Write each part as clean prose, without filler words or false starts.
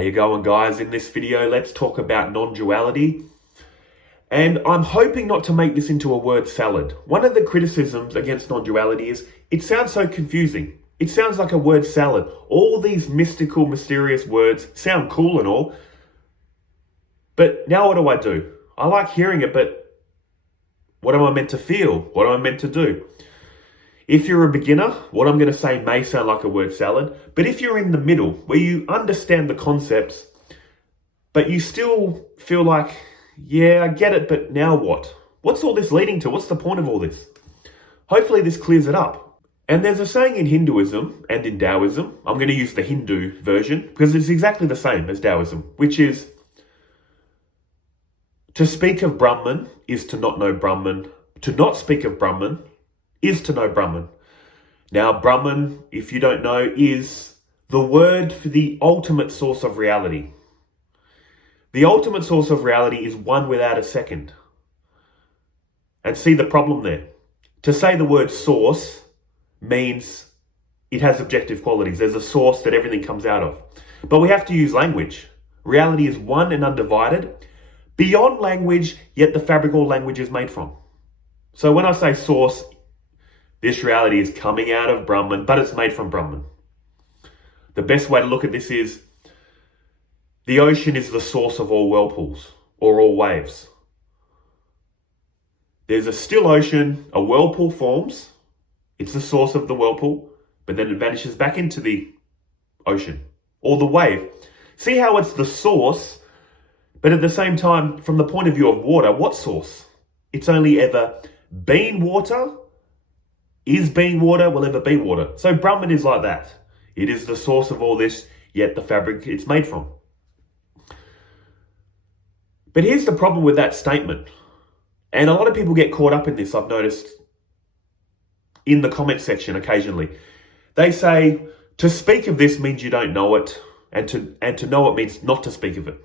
How you going, guys? In this video, let's talk about non-duality. And I'm hoping not to make this into a word salad. One of the criticisms against non-duality is it sounds so confusing. It sounds like a word salad. All these mystical, mysterious words sound cool and all. But now what do? I like hearing it, but what am I meant to feel? What am I meant to do? If you're a beginner, what I'm going to say may sound like a word salad, but if you're in the middle, where you understand the concepts, but you still feel like, yeah, I get it, but now what? What's all this leading to? What's the point of all this? Hopefully this clears it up. And there's a saying in Hinduism and in Taoism, I'm going to use the Hindu version, because it's exactly the same as Taoism, which is, to speak of Brahman is to not know Brahman. To not speak of Brahman is to know Brahman. Now, Brahman, if you don't know, is the word for the ultimate source of reality. The ultimate source of reality is one without a second. And see the problem there. To say the word source means it has objective qualities. There's a source that everything comes out of. But we have to use language. Reality is one and undivided. Beyond language, yet the fabric all language is made from. So when I say source, this reality is coming out of Brahman, but it's made from Brahman. The best way to look at this is the ocean is the source of all whirlpools or all waves. There's a still ocean, a whirlpool forms, it's the source of the whirlpool, but then it vanishes back into the ocean or the wave. See how it's the source, but at the same time, from the point of view of water, what source? It's only ever been water, is being water, will ever be water. So Brahman is like that. It is the source of all this, yet the fabric it's made from. But here's the problem with that statement. And a lot of people get caught up in this, I've noticed, in the comment section occasionally. They say, to speak of this means you don't know it, and to know it means not to speak of it.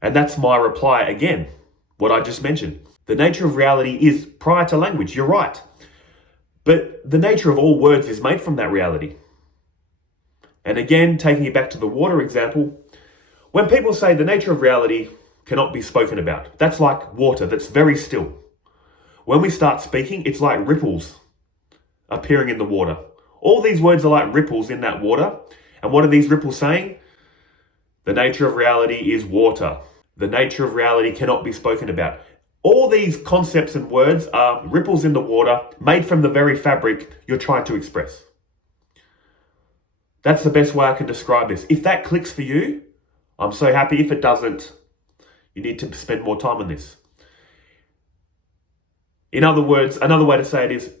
And that's my reply again, what I just mentioned. The nature of reality is prior to language, you're right. But the nature of all words is made from that reality. And again, taking it back to the water example, when people say the nature of reality cannot be spoken about, that's like water that's very still. When we start speaking, it's like ripples appearing in the water. All these words are like ripples in that water. And what are these ripples saying? The nature of reality is water. The nature of reality cannot be spoken about. All these concepts and words are ripples in the water made from the very fabric you're trying to express. That's the best way I can describe this. If that clicks for you, I'm so happy. If it doesn't, you need to spend more time on this. In other words, another way to say it is,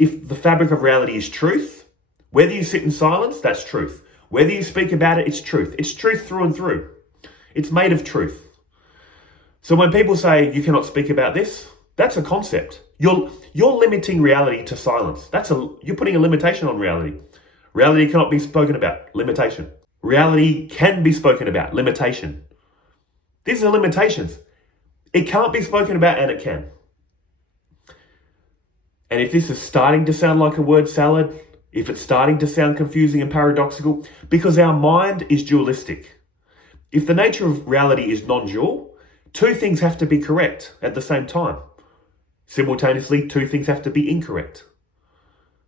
if the fabric of reality is truth, whether you sit in silence, that's truth. Whether you speak about it, it's truth. It's truth through and through. It's made of truth. So when people say you cannot speak about this, that's a concept. You're limiting reality to silence. You're putting a limitation on reality. Reality cannot be spoken about. Limitation. Reality can be spoken about. Limitation. These are limitations. It can't be spoken about and it can. And if this is starting to sound like a word salad, if it's starting to sound confusing and paradoxical, because our mind is dualistic. If the nature of reality is non-dual, two things have to be correct at the same time. Simultaneously, two things have to be incorrect.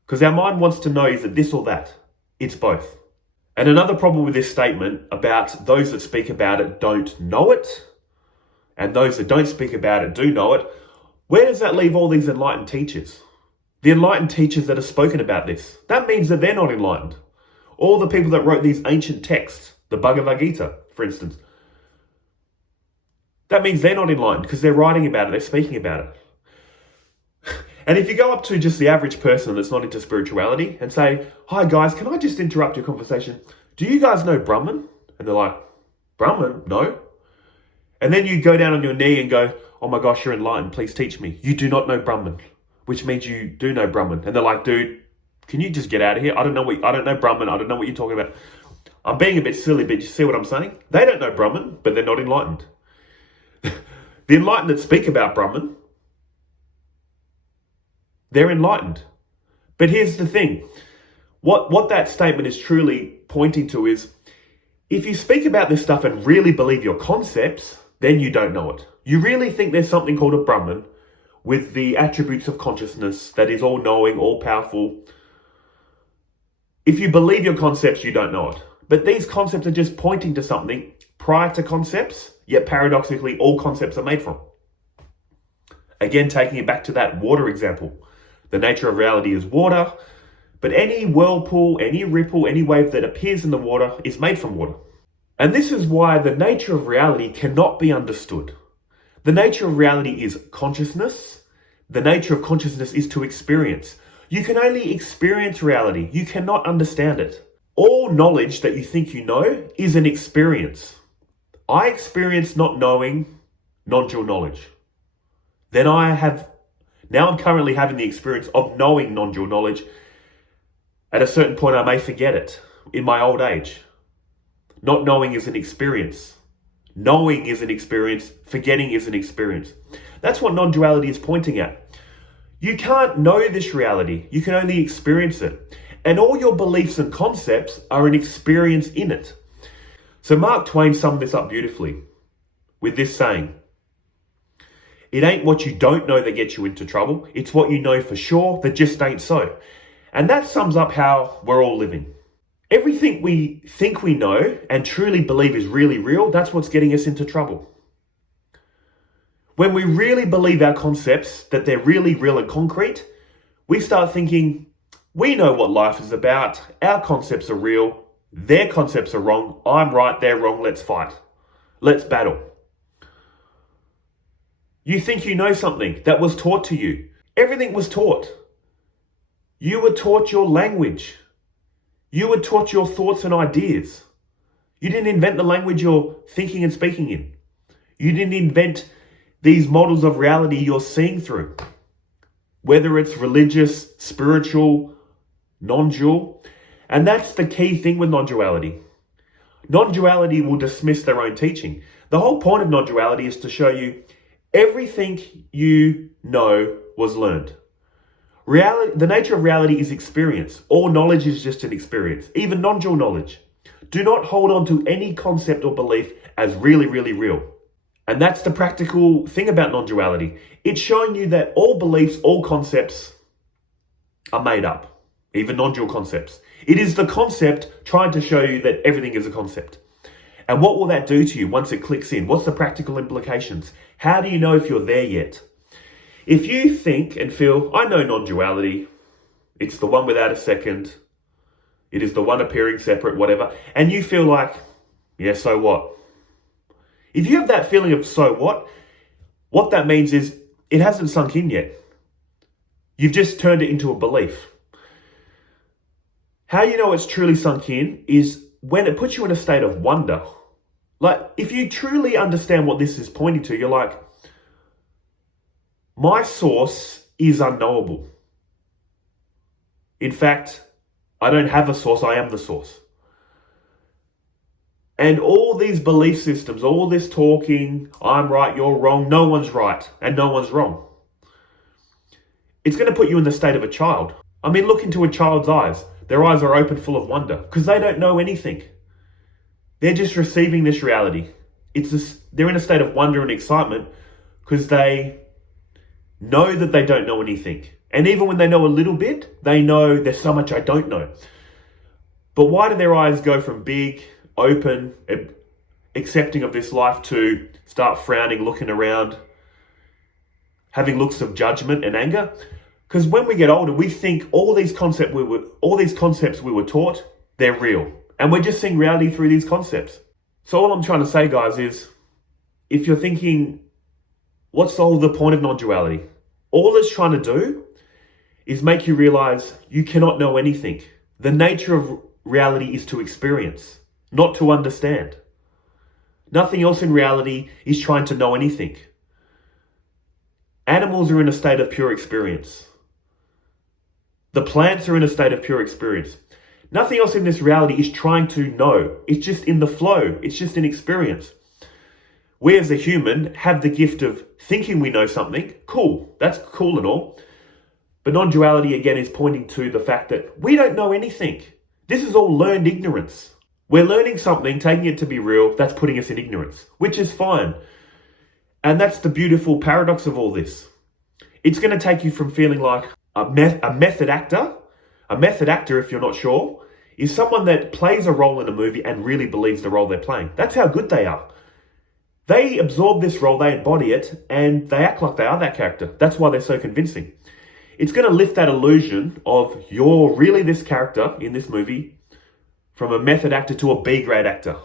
Because our mind wants to know, is it this or that? It's both. And another problem with this statement about those that speak about it don't know it, and those that don't speak about it do know it, where does that leave all these enlightened teachers? The enlightened teachers that have spoken about this. That means that they're not enlightened. All the people that wrote these ancient texts, the Bhagavad Gita, for instance, that means they're not enlightened because they're writing about it, they're speaking about it. And if you go up to just the average person that's not into spirituality and say, hi guys, can I just interrupt your conversation? Do you guys know Brahman? And they're like, Brahman? No. And then you go down on your knee and go, oh my gosh, you're enlightened, please teach me. You do not know Brahman, which means you do know Brahman. And they're like, dude, can you just get out of here? I don't know Brahman, I don't know what you're talking about. I'm being a bit silly, but you see what I'm saying? They don't know Brahman, but they're not enlightened. The enlightened that speak about Brahman, they're enlightened. But here's the thing. What that statement is truly pointing to is If you speak about this stuff and really believe your concepts, then you don't know it. You really think there's something called a Brahman with the attributes of consciousness that is all-knowing, all-powerful. If you believe your concepts, you don't know it. But these concepts are just pointing to something prior to concepts, yet paradoxically, all concepts are made from. Again, taking it back to that water example. The nature of reality is water, but any whirlpool, any ripple, any wave that appears in the water is made from water. And this is why the nature of reality cannot be understood. The nature of reality is consciousness. The nature of consciousness is to experience. You can only experience reality. You cannot understand it. All knowledge that you think you know is an experience. I experience not knowing non-dual knowledge. Now I'm currently having the experience of knowing non-dual knowledge. At a certain point, I may forget it in my old age. Not knowing is an experience. Knowing is an experience. Forgetting is an experience. That's what non-duality is pointing at. You can't know this reality. You can only experience it. And all your beliefs and concepts are an experience in it. So Mark Twain summed this up beautifully with this saying, "It ain't what you don't know that gets you into trouble. It's what you know for sure that just ain't so." And that sums up how we're all living. Everything we think we know and truly believe is really real, that's what's getting us into trouble. When we really believe our concepts, that they're really real and concrete, we start thinking, we know what life is about, our concepts are real, their concepts are wrong, I'm right, they're wrong, let's fight. Let's battle. You think you know something that was taught to you. Everything was taught. You were taught your language. You were taught your thoughts and ideas. You didn't invent the language you're thinking and speaking in. You didn't invent these models of reality you're seeing through. Whether it's religious, spiritual, non-dual. And that's the key thing with non-duality. Non-duality will dismiss their own teaching. The whole point of non-duality is to show you everything you know was learned. Reality, the nature of reality is experience. All knowledge is just an experience, even non-dual knowledge. Do not hold on to any concept or belief as really, really real. And that's the practical thing about non-duality. It's showing you that all beliefs, all concepts are made up, even non-dual concepts. It is the concept trying to show you that everything is a concept. And what will that do to you once it clicks in? What's the practical implications? How do you know if you're there yet? If you think and feel, I know non-duality, it's the one without a second, it is the one appearing separate, whatever, and you feel like, yeah, so what? If you have that feeling of so what that means is it hasn't sunk in yet. You've just turned it into a belief. How you know it's truly sunk in is when it puts you in a state of wonder. Like, if you truly understand what this is pointing to, you're like, my source is unknowable. In fact, I don't have a source, I am the source. And all these belief systems, all this talking, I'm right, you're wrong, no one's right, and no one's wrong. It's going to put you in the state of a child. I mean, look into a child's eyes. Their eyes are open full of wonder because they don't know anything. They're just receiving this reality. They're in a state of wonder and excitement because they know that they don't know anything. And even when they know a little bit, they know there's so much I don't know. But why do their eyes go from big, open, accepting of this life to start frowning, looking around, having looks of judgment and anger? Because when we get older, we think all these concepts we were taught, they're real. And we're just seeing reality through these concepts. So all I'm trying to say, guys, is if you're thinking, what's all the point of non-duality? All it's trying to do is make you realize you cannot know anything. The nature of reality is to experience, not to understand. Nothing else in reality is trying to know anything. Animals are in a state of pure experience. The plants are in a state of pure experience. Nothing else in this reality is trying to know. It's just in the flow. It's just an experience. We as a human have the gift of thinking we know something. Cool. That's cool and all. But non-duality again is pointing to the fact that we don't know anything. This is all learned ignorance. We're learning something, taking it to be real, that's putting us in ignorance, which is fine. And that's the beautiful paradox of all this. It's going to take you from feeling like a method actor. A method actor, if you're not sure, is someone that plays a role in a movie and really believes the role they're playing. That's how good they are. They absorb this role, they embody it, and they act like they are that character. That's why they're so convincing. It's going to lift that illusion of you're really this character in this movie, from a method actor to a B-grade actor.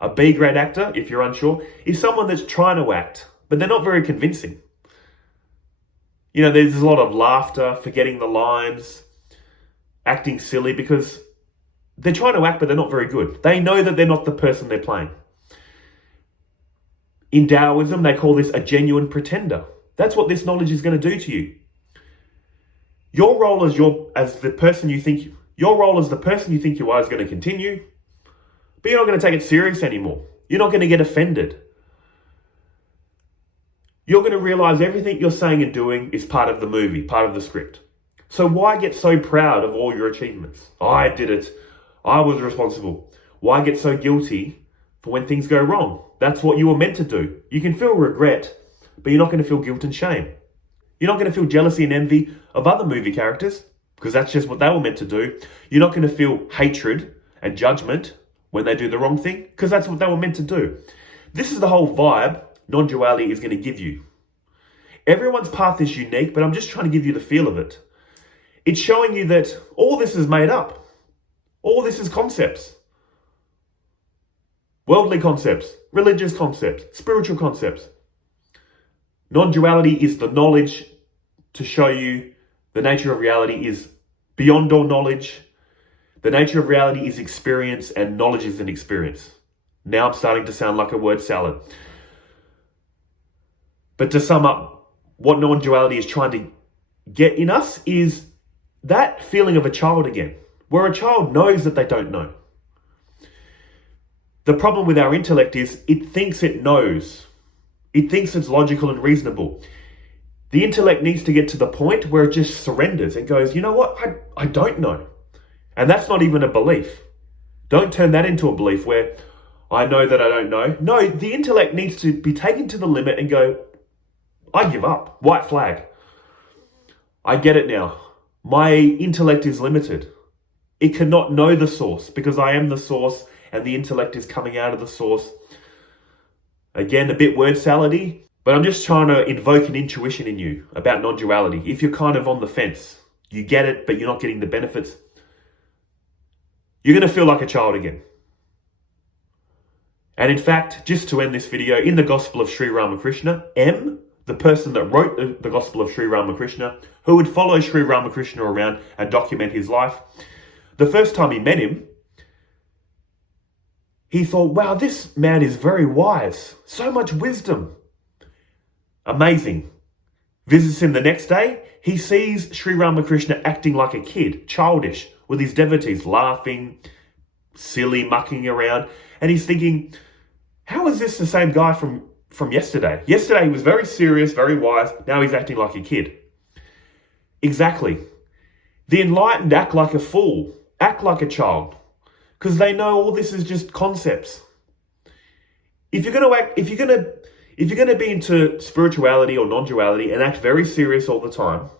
A B-grade actor, if you're unsure, is someone that's trying to act, but they're not very convincing. You know, there's a lot of laughter, forgetting the lines, acting silly because they're trying to act, but they're not very good. They know that they're not the person they're playing. In Taoism, they call this a genuine pretender. That's what this knowledge is going to do to you. Your role as the person you think you are is going to continue, but you're not going to take it serious anymore. You're not going to get offended. You're going to realize everything you're saying and doing is part of the movie, part of the script. So why get so proud of all your achievements? I did it. I was responsible. Why get so guilty for when things go wrong? That's what you were meant to do. You can feel regret, but you're not going to feel guilt and shame. You're not going to feel jealousy and envy of other movie characters, because that's just what they were meant to do. You're not going to feel hatred and judgment when they do the wrong thing, because that's what they were meant to do. This is the whole vibe non-duality is going to give you. Everyone's path is unique, but I'm just trying to give you the feel of it. It's showing you that all this is made up. All this is concepts. Worldly concepts, religious concepts, spiritual concepts. Non-duality is the knowledge to show you the nature of reality is beyond all knowledge. The nature of reality is experience, and knowledge is an experience. Now I'm starting to sound like a word salad. But to sum up, what non-duality is trying to get in us is that feeling of a child again, where a child knows that they don't know. The problem with our intellect is it thinks it knows. It thinks it's logical and reasonable. The intellect needs to get to the point where it just surrenders and goes, you know what, I don't know. And that's not even a belief. Don't turn that into a belief where I know that I don't know. No, the intellect needs to be taken to the limit and go, I give up. White flag. I get it now. My intellect is limited. It cannot know the source because I am the source and the intellect is coming out of the source. Again, a bit word salady, but I'm just trying to invoke an intuition in you about non-duality. If you're kind of on the fence, you get it, but you're not getting the benefits, you're going to feel like a child again. And in fact, just to end this video, in the Gospel of Sri Ramakrishna, M, the person that wrote the Gospel of Sri Ramakrishna, who would follow Sri Ramakrishna around and document his life, the first time he met him, he thought, wow, this man is very wise. So much wisdom. Amazing. Visits him the next day. He sees Sri Ramakrishna acting like a kid, childish, with his devotees laughing, silly, mucking around. And he's thinking, how is this the same guy from yesterday? Yesterday he was very serious, very wise. Now he's acting like a kid. Exactly. The enlightened act like a fool, act like a child, because they know all this is just concepts. If you're going to be into spirituality or non-duality and act very serious all the time,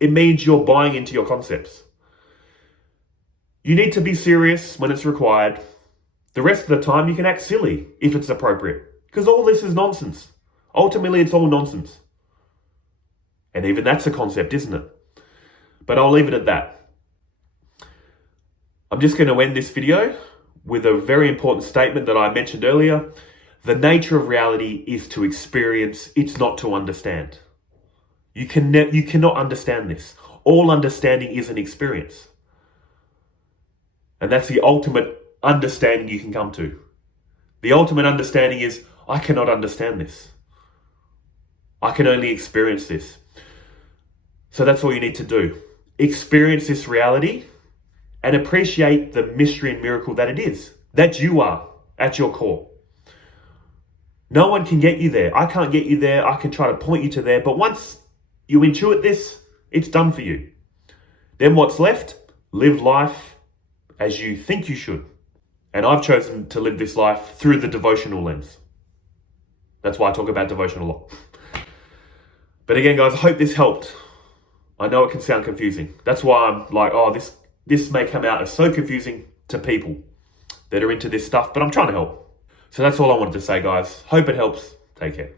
it means you're buying into your concepts. You need to be serious when it's required. The rest of the time you can act silly if it's appropriate, because all this is nonsense. Ultimately, it's all nonsense. And even that's a concept, isn't it? But I'll leave it at that. I'm just going to end this video with a very important statement that I mentioned earlier. The nature of reality is to experience, it's not to understand. You cannot understand this. All understanding is an experience. And that's the ultimate understanding you can come to. The ultimate understanding is, I cannot understand this. I can only experience this. So that's all you need to do. Experience this reality and appreciate the mystery and miracle that it is, that you are at your core. No one can get you there. I can't get you there. I can try to point you to there. But once you intuit this, it's done for you. Then what's left? Live life as you think you should. And I've chosen to live this life through the devotional lens. That's why I talk about devotion a lot. But again, guys, I hope this helped. I know it can sound confusing. That's why I'm like, oh, this may come out as so confusing to people that are into this stuff, but I'm trying to help. So that's all I wanted to say, guys. Hope it helps. Take care.